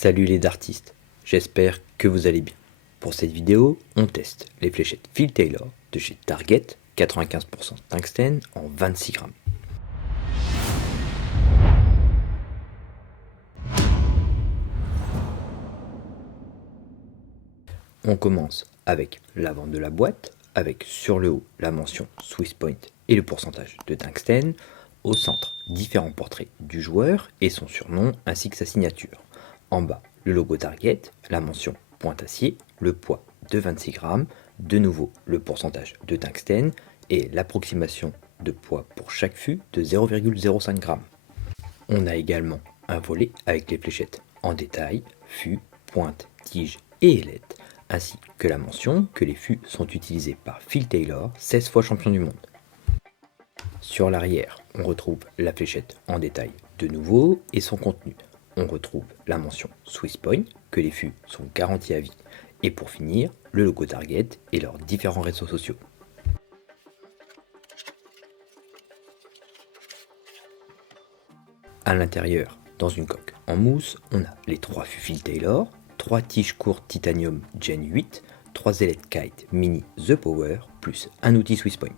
Salut les dartistes, j'espère que vous allez bien. Pour cette vidéo, on teste les fléchettes Phil Taylor de chez Target, 95% tungstène en 26 grammes. On commence avec l'avant de la boîte, avec sur le haut la mention Swiss Point et le pourcentage de tungstène, au centre différents portraits du joueur et son surnom ainsi que sa signature. En bas, le logo Target, la mention pointe acier, le poids de 26 grammes, de nouveau le pourcentage de tungstène et l'approximation de poids pour chaque fût de 0,05 g. On a également un volet avec les fléchettes en détail, fût, pointe, tige et ailette, ainsi que la mention que les fûts sont utilisés par Phil Taylor, 16 fois champion du monde. Sur l'arrière, on retrouve la fléchette en détail de nouveau et son contenu. On retrouve la mention Swiss Point, que les fûts sont garantis à vie. Et pour finir, le logo Target et leurs différents réseaux sociaux. À l'intérieur, dans une coque en mousse, on a les 3 fûts Phil Taylor, 3 tiges courtes titanium Gen 8, 3 ailettes Kite Mini The Power, plus un outil Swiss Point.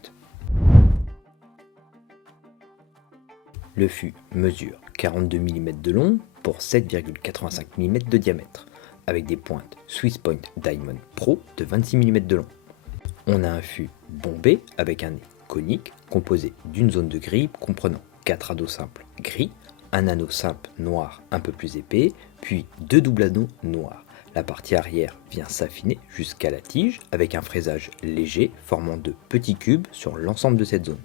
Le fût mesure 42 mm de long pour 7,85 mm de diamètre, avec des pointes Swiss Point Diamond Pro de 26 mm de long. On a un fût bombé avec un nez conique composé d'une zone de grille comprenant 4 anneaux simples gris, un anneau simple noir un peu plus épais, puis 2 doubles anneaux noirs. La partie arrière vient s'affiner jusqu'à la tige avec un fraisage léger formant de petits cubes sur l'ensemble de cette zone.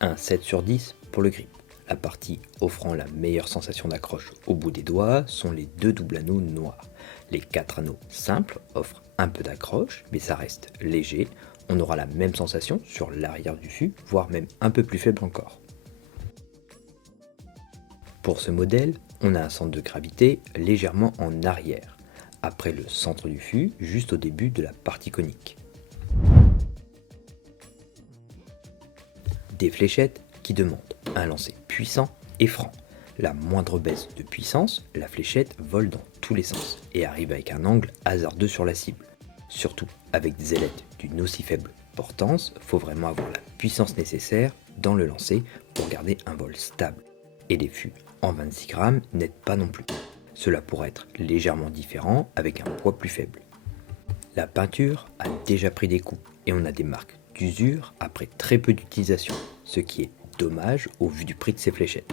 Un 7 sur 10 pour le grip. La partie offrant la meilleure sensation d'accroche au bout des doigts sont les 2 doubles anneaux noirs. Les 4 anneaux simples offrent un peu d'accroche, mais ça reste léger. On aura la même sensation sur l'arrière du fût, voire même un peu plus faible encore. Pour ce modèle, on a un centre de gravité légèrement en arrière, après le centre du fût, juste au début de la partie conique. Des fléchettes qui demandent un lancer puissant et franc. La moindre baisse de puissance, la fléchette vole dans tous les sens et arrive avec un angle hasardeux sur la cible. Surtout avec des ailettes d'une aussi faible portance, faut vraiment avoir la puissance nécessaire dans le lancer pour garder un vol stable. Et les fûts en 26 grammes n'aident pas non plus. Cela pourrait être légèrement différent avec un poids plus faible. La peinture a déjà pris des coups et on a des marques d'usure après très peu d'utilisation, ce qui est dommage au vu du prix de ces fléchettes.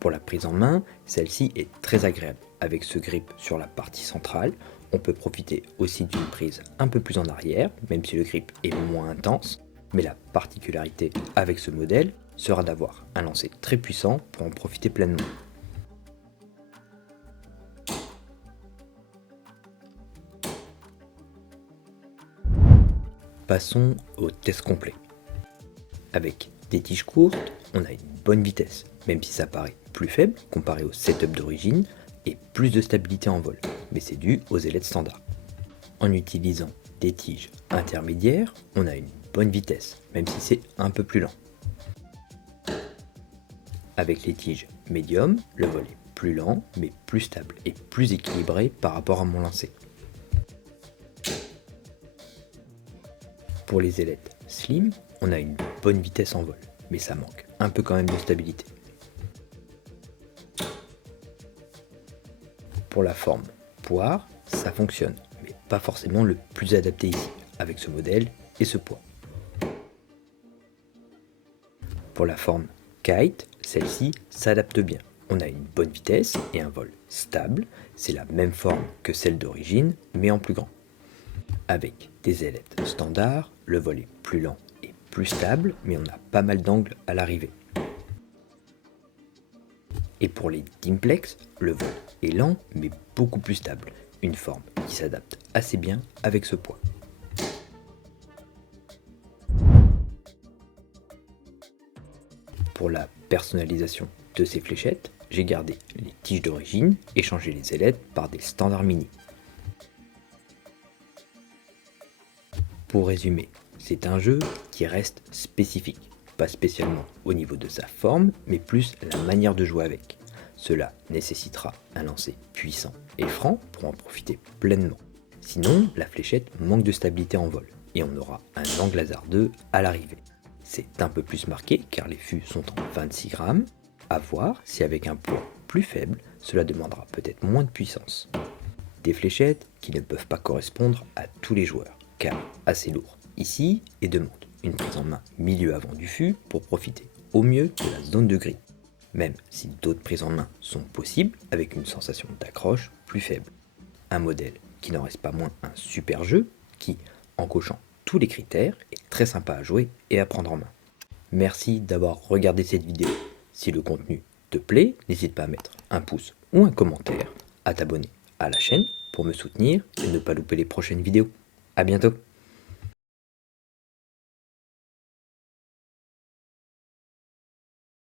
Pour la prise en main, celle-ci est très agréable. Avec ce grip sur la partie centrale, on peut profiter aussi d'une prise un peu plus en arrière, même si le grip est moins intense, mais la particularité avec ce modèle sera d'avoir un lancer très puissant pour en profiter pleinement. Passons au test complet. Avec des tiges courtes, on a une bonne vitesse, même si ça paraît plus faible comparé au setup d'origine, et plus de stabilité en vol, mais c'est dû aux ailettes standards. En utilisant des tiges intermédiaires, on a une bonne vitesse, même si c'est un peu plus lent. Avec les tiges médium, le vol est plus lent, mais plus stable et plus équilibré par rapport à mon lancer. Pour les ailettes slim, on a une bonne vitesse en vol, mais ça manque un peu quand même de stabilité. Pour la forme poire, ça fonctionne, mais pas forcément le plus adapté ici, avec ce modèle et ce poids. Pour la forme kite, celle-ci s'adapte bien. On a une bonne vitesse et un vol stable, c'est la même forme que celle d'origine, mais en plus grand. Avec des ailettes standards, le vol est plus lent et plus stable, mais on a pas mal d'angles à l'arrivée. Et pour les Dimplex, le vol est lent mais beaucoup plus stable, une forme qui s'adapte assez bien avec ce poids. Pour la personnalisation de ces fléchettes, j'ai gardé les tiges d'origine et changé les ailettes par des standards mini. Pour résumer, c'est un jeu qui reste spécifique, pas spécialement au niveau de sa forme, mais plus la manière de jouer avec. Cela nécessitera un lancer puissant et franc pour en profiter pleinement. Sinon, la fléchette manque de stabilité en vol et on aura un angle hasardeux à l'arrivée. C'est un peu plus marqué car les fûts sont en 26 grammes. À voir si avec un poids plus faible, cela demandera peut-être moins de puissance. Des fléchettes qui ne peuvent pas correspondre à tous les joueurs car assez lourd ici et demandent une prise en main milieu avant du fût pour profiter au mieux de la zone de grille. Même si d'autres prises en main sont possibles avec une sensation d'accroche plus faible. Un modèle qui n'en reste pas moins un super jeu qui, en cochant tous les critères, est très sympa à jouer et à prendre en main. Merci d'avoir regardé cette vidéo. Si le contenu te plaît, n'hésite pas à mettre un pouce ou un commentaire, à t'abonner à la chaîne pour me soutenir et ne pas louper les prochaines vidéos. A bientôt!